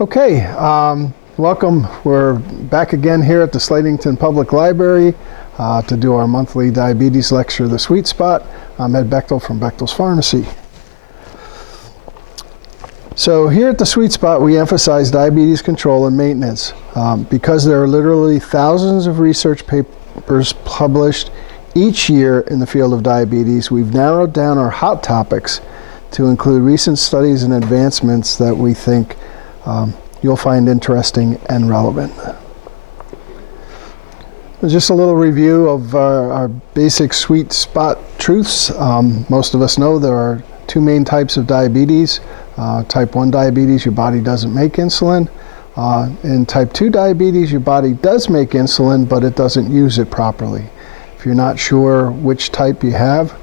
Okay, welcome. We're back again here at the Slatington Public Library to do our monthly diabetes lecture, The Sweet Spot. I'm Ed Bechtel from Bechtel's Pharmacy. So here at the Sweet Spot, we emphasize diabetes control and maintenance. Because there are literally thousands of research papers published each year in the field of diabetes, we've narrowed down our hot topics to include recent studies and advancements that we think you'll find interesting and relevant. Just a little review of our basic Sweet Spot truths. Most of us know there are two main types of diabetes. Type 1 diabetes, your body doesn't make insulin. In type 2 diabetes, your body does make insulin, but it doesn't use it properly. If you're not sure which type you have,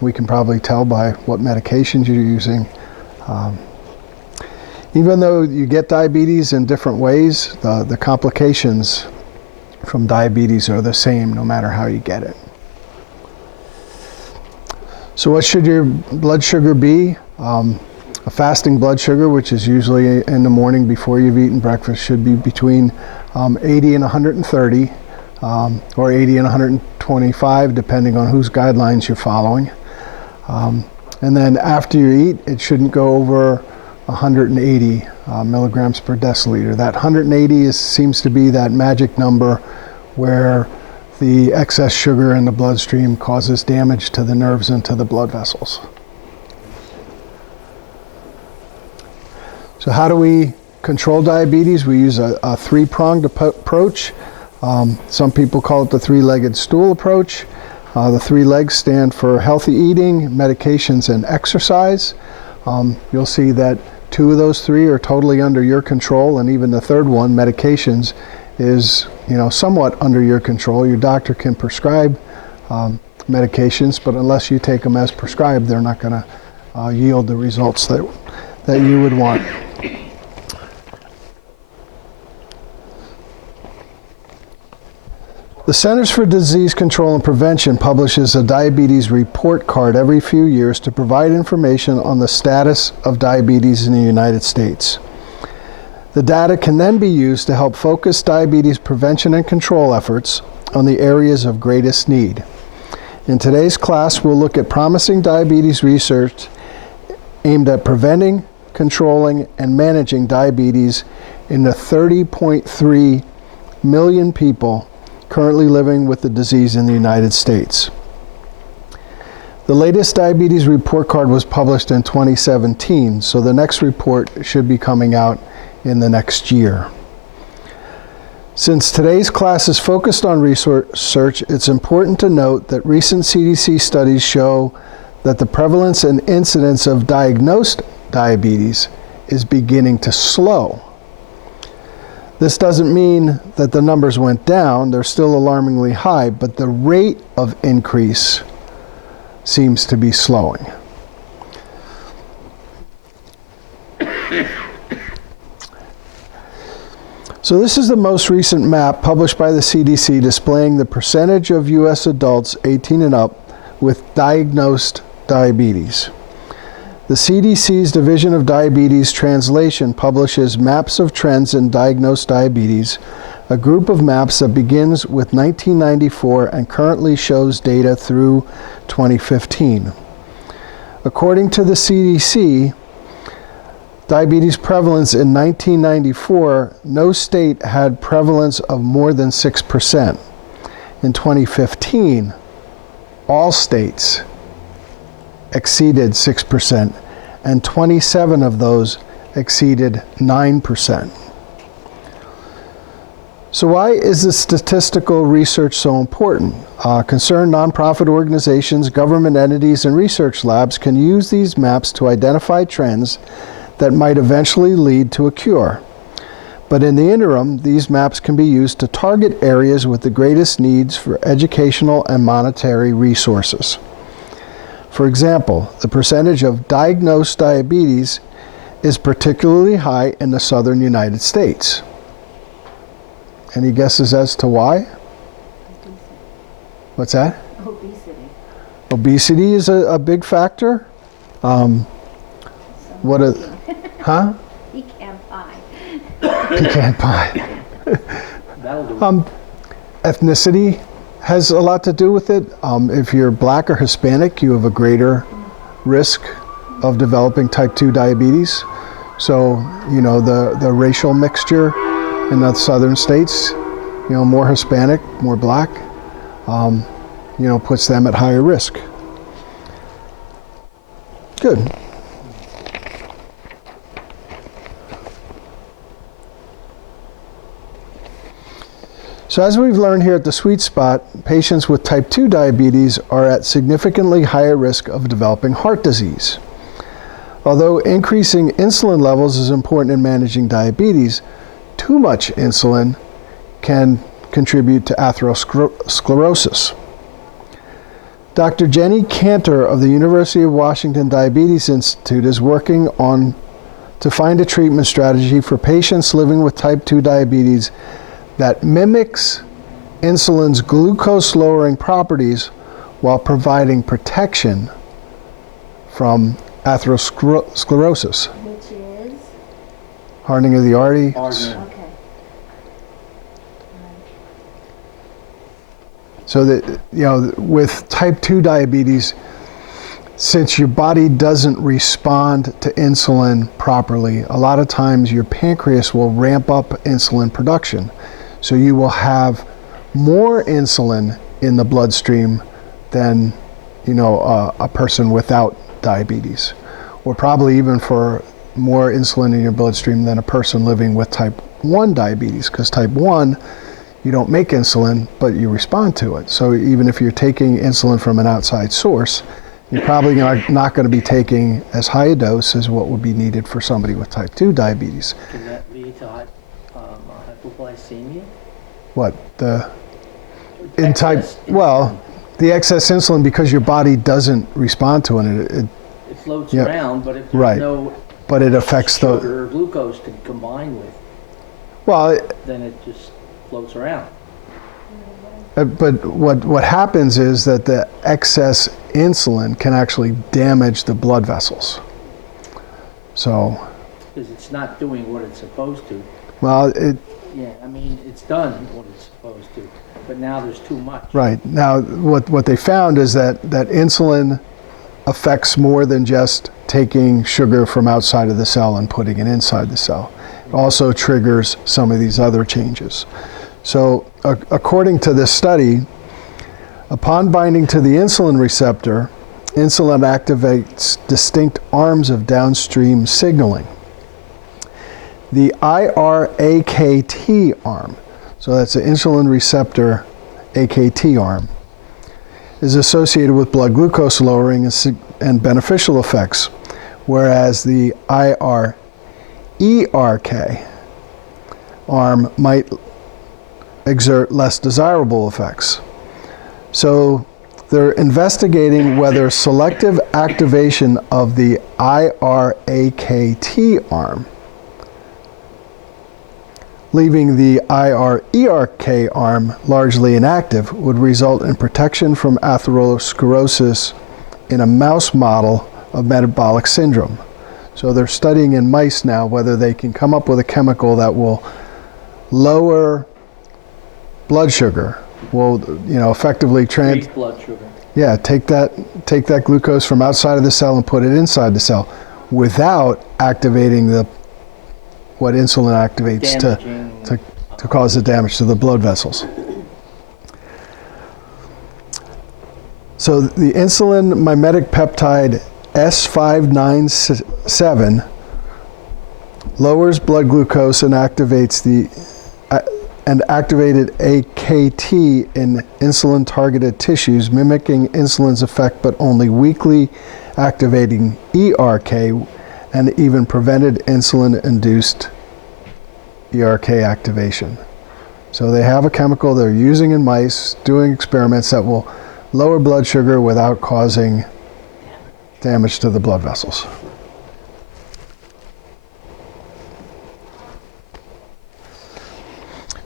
we can probably tell by what medications you're using. Even though you get diabetes in different ways, the complications from diabetes are the same no matter how you get it. So what should your blood sugar be? A fasting blood sugar, which is usually in the morning before you've eaten breakfast, should be between 80 and 130, or 80 and 125, depending on whose guidelines you're following. And then after you eat, it shouldn't go over 180 milligrams per deciliter. That 180 seems to be that magic number where the excess sugar in the bloodstream causes damage to the nerves and to the blood vessels. So how do we control diabetes? We use a three-pronged approach. Some people call it the three-legged stool approach. The three legs stand for healthy eating, medications, and exercise. You'll see that two of those three are totally under your control, and even the third one, medications, is somewhat under your control. Your doctor can prescribe medications, but unless you take them as prescribed, they're not going to yield the results that you would want. The Centers for Disease Control and Prevention publishes a diabetes report card every few years to provide information on the status of diabetes in the United States. The data can then be used to help focus diabetes prevention and control efforts on the areas of greatest need. In today's class, we'll look at promising diabetes research aimed at preventing, controlling, and managing diabetes in the 30.3 million people currently living with the disease in the United States. The latest diabetes report card was published in 2017, so the next report should be coming out in the next year. Since today's class is focused on research, it's important to note that recent CDC studies show that the prevalence and incidence of diagnosed diabetes is beginning to slow. This doesn't mean that the numbers went down. They're still alarmingly high, but the rate of increase seems to be slowing. So this is the most recent map published by the CDC displaying the percentage of U.S. adults 18 and up with diagnosed diabetes. The CDC's Division of Diabetes Translation publishes maps of trends in diagnosed diabetes, a group of maps that begins with 1994 and currently shows data through 2015. According to the CDC, diabetes prevalence in 1994, no state had prevalence of more than 6%. In 2015, all states exceeded 6%, and 27 of those exceeded 9%. So why is this statistical research so important? Concerned nonprofit organizations, government entities, and research labs can use these maps to identify trends that might eventually lead to a cure. But in the interim, these maps can be used to target areas with the greatest needs for educational and monetary resources. For example, the percentage of diagnosed diabetes is particularly high in the southern United States. Any guesses as to why? What's that? Obesity. Obesity is a big factor. Huh? Pecan pie. Pecan pie. That'll do. Ethnicity has a lot to do with it. If you're black or Hispanic, you have a greater risk of developing type 2 diabetes. So, you know, the racial mixture in the southern states, you know, more Hispanic, more black, you know, puts them at higher risk. Good. So as we've learned here at the Sweet Spot, patients with type 2 diabetes are at significantly higher risk of developing heart disease. Although increasing insulin levels is important in managing diabetes, too much insulin can contribute to atherosclerosis. Dr. Jenny Cantor of the University of Washington Diabetes Institute is working to find a treatment strategy for patients living with type 2 diabetes that mimics insulin's glucose-lowering properties while providing protection from atherosclerosis. Which is? Hardening of the artery. Hardening. Okay. So that, you know, with type 2 diabetes, since your body doesn't respond to insulin properly, a lot of times your pancreas will ramp up insulin production. So you will have more insulin in the bloodstream than, you know, a person without diabetes, or probably even for more insulin in your bloodstream than a person living with type 1 diabetes, because type 1, you don't make insulin, but you respond to it. So even if you're taking insulin from an outside source, you're probably not going to be taking as high a dose as what would be needed for somebody with type 2 diabetes. Can that lead to hypoglycemia? What? The excess insulin, because your body doesn't respond to it. It floats yeah, around, but if there's right. no But it affects sugar or glucose to combine with, well, then it just floats around. but what happens is that the excess insulin can actually damage the blood vessels. So, Because it's not doing what it's supposed to. well, Yeah, I mean, it's done what it's supposed to, but now there's too much. right. Now, what they found is that insulin affects more than just taking sugar from outside of the cell and putting it inside the cell. It also triggers some of these other changes. So, according to this study, upon binding to the insulin receptor, insulin activates distinct arms of downstream signaling. The IRAKT arm, so that's the insulin receptor AKT arm, is associated with blood glucose lowering and beneficial effects, whereas the IRERK arm might exert less desirable effects. So they're investigating whether selective activation of the IRAKT arm, leaving the IRERK arm largely inactive, would result in protection from atherosclerosis in a mouse model of metabolic syndrome. So they're studying in mice now whether they can come up with a chemical that will lower blood sugar, will, you know, effectively Increase blood sugar. yeah, take that glucose from outside of the cell and put it inside the cell without activating what insulin activates to cause the damage to the blood vessels. So the insulin mimetic peptide S597 lowers blood glucose and activates activated AKT in insulin-targeted tissues, mimicking insulin's effect, but only weakly activating ERK, and even prevented insulin-induced ERK activation. So they have a chemical they're using in mice, doing experiments that will lower blood sugar without causing damage to the blood vessels.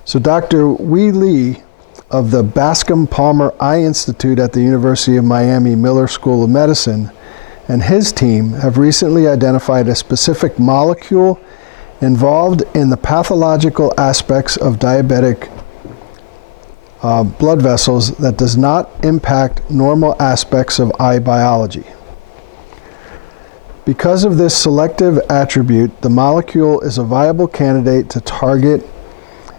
So Dr. Wee Lee of the Bascom Palmer Eye Institute at the University of Miami Miller School of Medicine and his team have recently identified a specific molecule involved in the pathological aspects of diabetic blood vessels that does not impact normal aspects of eye biology. Because of this selective attribute, the molecule is a viable candidate to target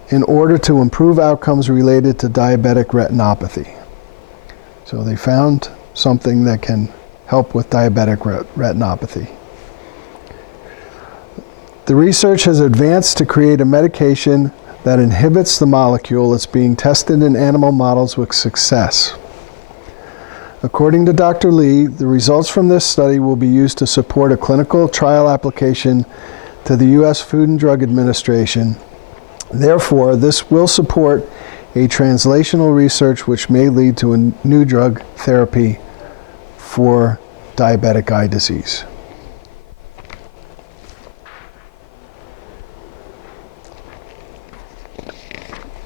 in order to improve outcomes related to diabetic retinopathy. So they found something that can help with diabetic retinopathy. The research has advanced to create a medication that inhibits the molecule. It's being tested in animal models with success. According to Dr. Lee, the results from this study will be used to support a clinical trial application to the U.S. Food and Drug Administration. Therefore, this will support a translational research which may lead to a new drug therapy for diabetic eye disease.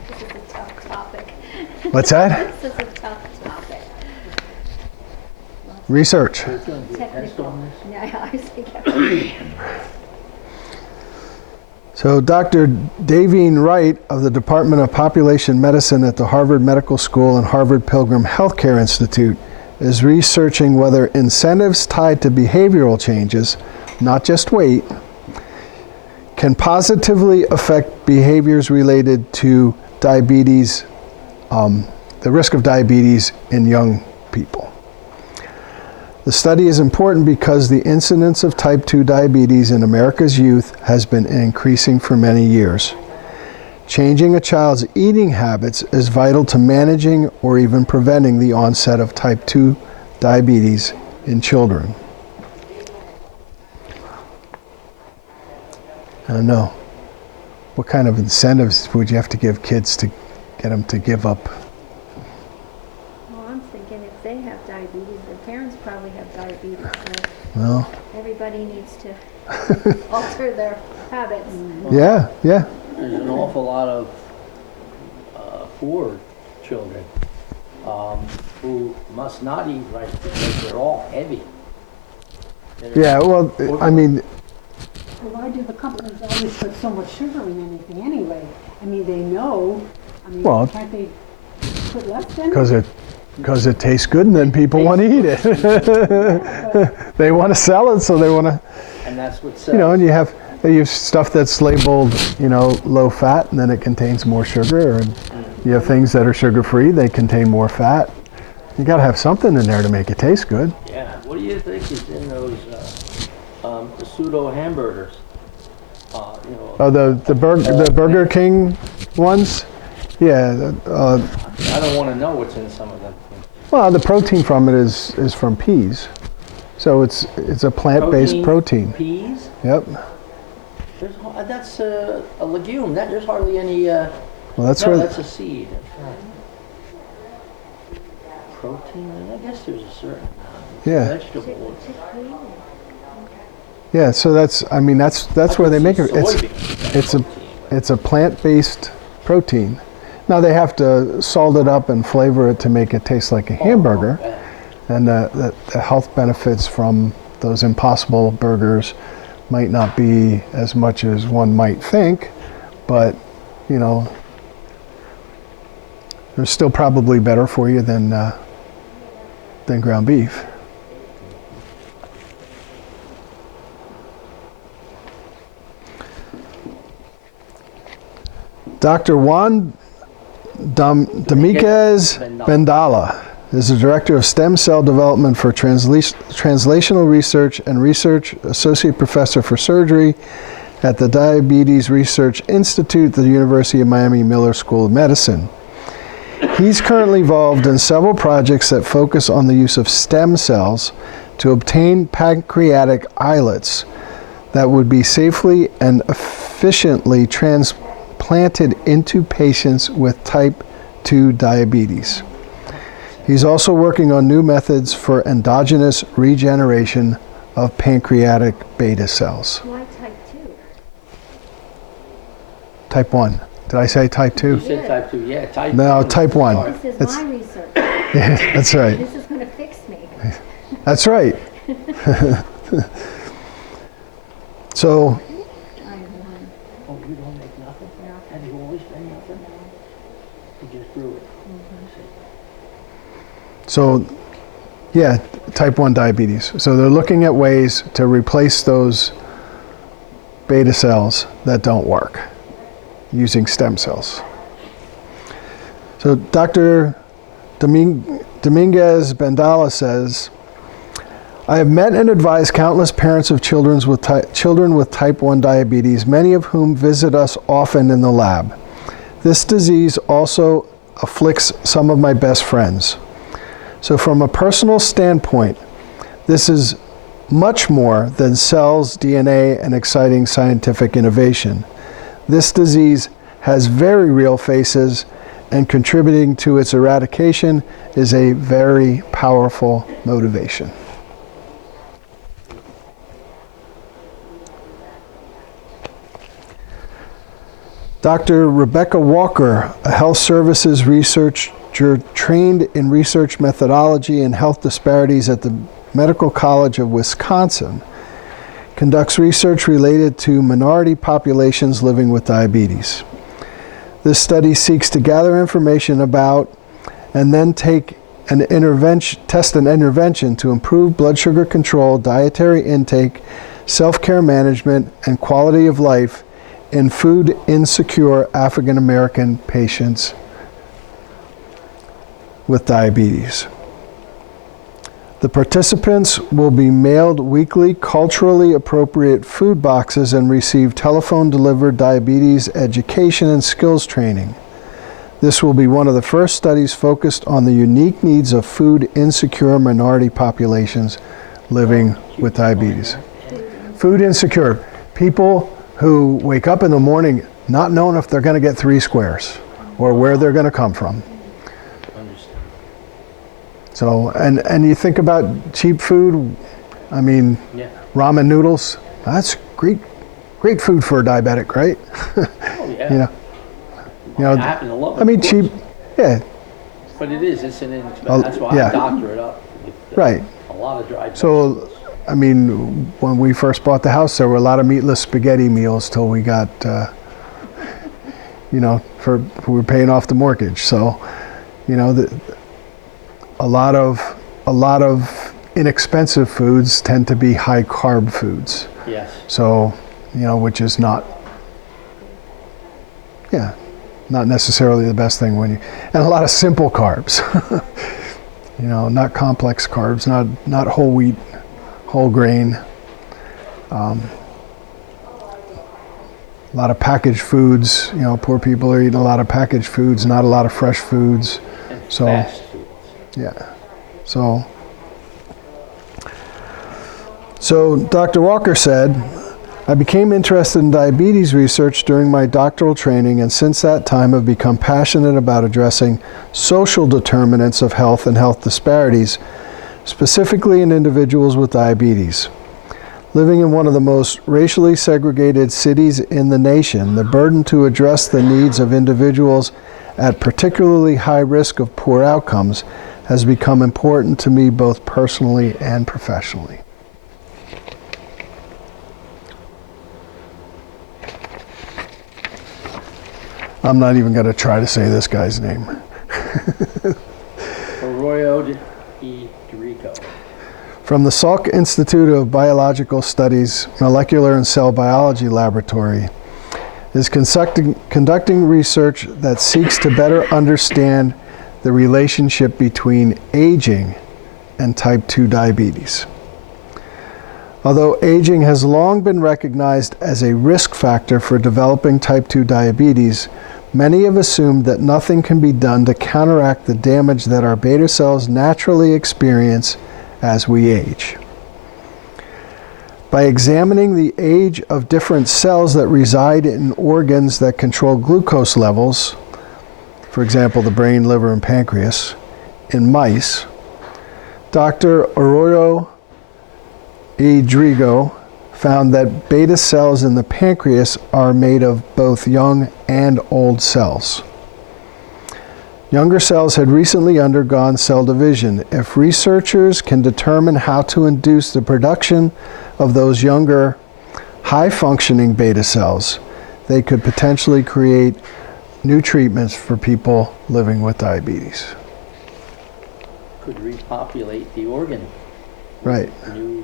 This is a tough topic. What's that? This is a tough topic. Research. Who's gonna do a test Technical. on this? Yeah, I think. So Dr. Daveen Wright of the Department of Population Medicine at the Harvard Medical School and Harvard Pilgrim Healthcare Institute is researching whether incentives tied to behavioral changes, not just weight, can positively affect behaviors related to diabetes, the risk of diabetes in young people. The study is important because the incidence of type 2 diabetes in America's youth has been increasing for many years. Changing a child's eating habits is vital to managing or even preventing the onset of type 2 diabetes in children. I don't know. What kind of incentives would you have to give kids to get them to give up? Well, I'm thinking if they have diabetes, their parents probably have diabetes, so Well, everybody needs to alter their habits. yeah. There's an awful lot of poor children who must not eat right because they're all heavy. Yeah, well, I mean, Well, why do the companies always put so much sugar in anything anyway? I mean, they know, Well, can't they put less in? because it tastes good and then people want to eat it. They want to sell it, so they want to, And that's what sells. you know, and you have stuff that's labeled, low fat, and then it contains more sugar, and you have things that are sugar-free, they contain more fat. You got to have something in there to make it taste good. Yeah, what do you think is in those the pseudo hamburgers? Oh, the Burger King ones? Yeah. I don't want to know what's in some of them. Well, the protein from it is from peas, so it's a plant-based protein. Peas? Yep. That's a legume. There's hardly any. Well, that's no, where. that's a seed. That's right. Protein. I guess there's a certain amount. Yeah. Vegetable. Yeah. So that's where they make it. It's a plant-based protein. Now they have to salt it up and flavor it to make it taste like a hamburger, and the health benefits from those Impossible burgers might not be as much as one might think, but they're still probably better for you than ground beef. Dr. Juan Dominguez Bendala is the Director of Stem Cell Development for Translational Research and Research Associate Professor for Surgery at the Diabetes Research Institute at the University of Miami Miller School of Medicine. He's currently involved in several projects that focus on the use of stem cells to obtain pancreatic islets that would be safely and efficiently transplanted into patients with type 2 diabetes. He's also working on new methods for endogenous regeneration of pancreatic beta cells. Why type 2? Type 1. Did I say type 2? You said type 2, yeah. Type No, 1. type 1. This is It's- my research. That's right. This is going to fix me. That's right. So, I have one. through it. So, yeah, type 1 diabetes. So they're looking at ways to replace those beta cells that don't work using stem cells. So Dr. Dominguez Bandala says, I have met and advised countless parents of children with type 1 diabetes, many of whom visit us often in the lab. This disease also afflicts some of my best friends. So from a personal standpoint, this is much more than cells, DNA, and exciting scientific innovation. This disease has very real faces, and contributing to its eradication is a very powerful motivation. Dr. Rebecca Walker, a health services researcher trained in research methodology and health disparities at the Medical College of Wisconsin, conducts research related to minority populations living with diabetes. This study seeks to gather information about and then test an intervention to improve blood sugar control, dietary intake, self-care management, and quality of life in food insecure African American patients with diabetes. The participants will be mailed weekly culturally appropriate food boxes and receive telephone delivered diabetes education and skills training. This will be one of the first studies focused on the unique needs of food insecure minority populations living with diabetes. Food insecure, people who wake up in the morning not knowing if they're going to get 3 squares or where they're going to come from. Understand. So, and you think about cheap food, I mean, Yeah. ramen noodles, that's great food for a diabetic, right? Oh, yeah. You know, I happen to love it. I mean, of course. cheap, yeah, But it is, it's an inexpensive, that's why yeah. I doctor it up. with, right. A lot of dry So, I mean, when we first bought the house, there were a lot of meatless spaghetti meals till we got, you know, we were paying off the mortgage. So, you know, a lot of inexpensive foods tend to be high carb foods. Yes. So, you know, which is not necessarily the best thing when and a lot of simple carbs. You know, not complex carbs, not whole wheat, whole grain. A lot of packaged foods. You know, poor people are eating a lot of packaged foods, not a lot of fresh foods. And So, fast foods. yeah. So Dr. Walker said, I became interested in diabetes research during my doctoral training, and since that time have become passionate about addressing social determinants of health and health disparities, specifically in individuals with diabetes. Living in one of the most racially segregated cities in the nation, the burden to address the needs of individuals at particularly high risk of poor outcomes has become important to me both personally and professionally. I'm not even going to try to say this guy's name. Arroyo E. Dorico. From the Salk Institute of Biological Studies Molecular and Cell Biology Laboratory, is conducting research that seeks to better understand the relationship between aging and type 2 diabetes. Although aging has long been recognized as a risk factor for developing type 2 diabetes, many have assumed that nothing can be done to counteract the damage that our beta cells naturally experience as we age. By examining the age of different cells that reside in organs that control glucose levels, for example, the brain, liver, and pancreas, in mice, Dr. Arroyo E. Dorico found that beta cells in the pancreas are made of both young and old cells. Younger cells had recently undergone cell division. If researchers can determine how to induce the production of those younger, high-functioning beta cells, they could potentially create new treatments for people living with diabetes. Could repopulate the organ. Right. New,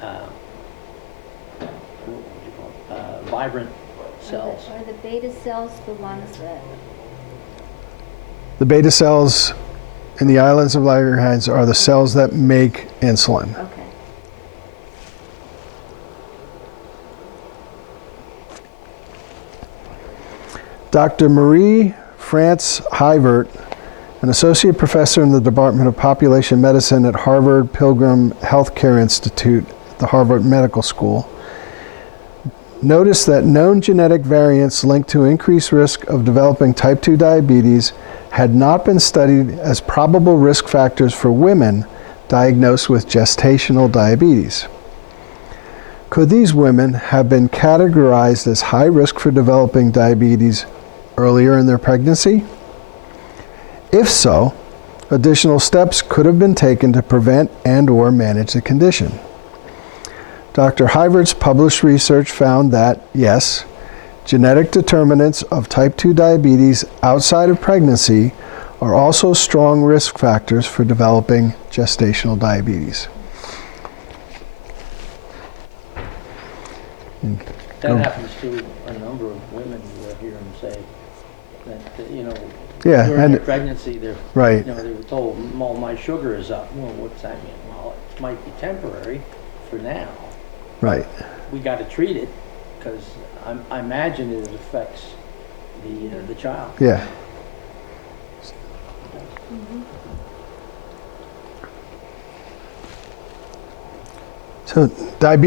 what would you call it? Vibrant cells. Are the beta cells the ones that, The beta cells in the islands of Langerhans are the cells that make insulin. okay. Dr. Marie France Hivert, an associate professor in the Department of Population Medicine at Harvard Pilgrim Healthcare Institute at the Harvard Medical School, noticed that known genetic variants linked to increased risk of developing type 2 diabetes had not been studied as probable risk factors for women diagnosed with gestational diabetes. Could these women have been categorized as high risk for developing diabetes earlier in their pregnancy? If so, additional steps could have been taken to prevent and/or manage the condition. Dr. Hivert's published research found that, yes, genetic determinants of type 2 diabetes outside of pregnancy are also strong risk factors for developing gestational diabetes. That happens to a number of women. You hear them say that, Yeah, during and their pregnancy, they're, right. they were told, well, my sugar is up. Well, what's that mean? Well, it might be temporary for now. Right. We got to treat it because I imagine it affects the child. Yeah. So diabetes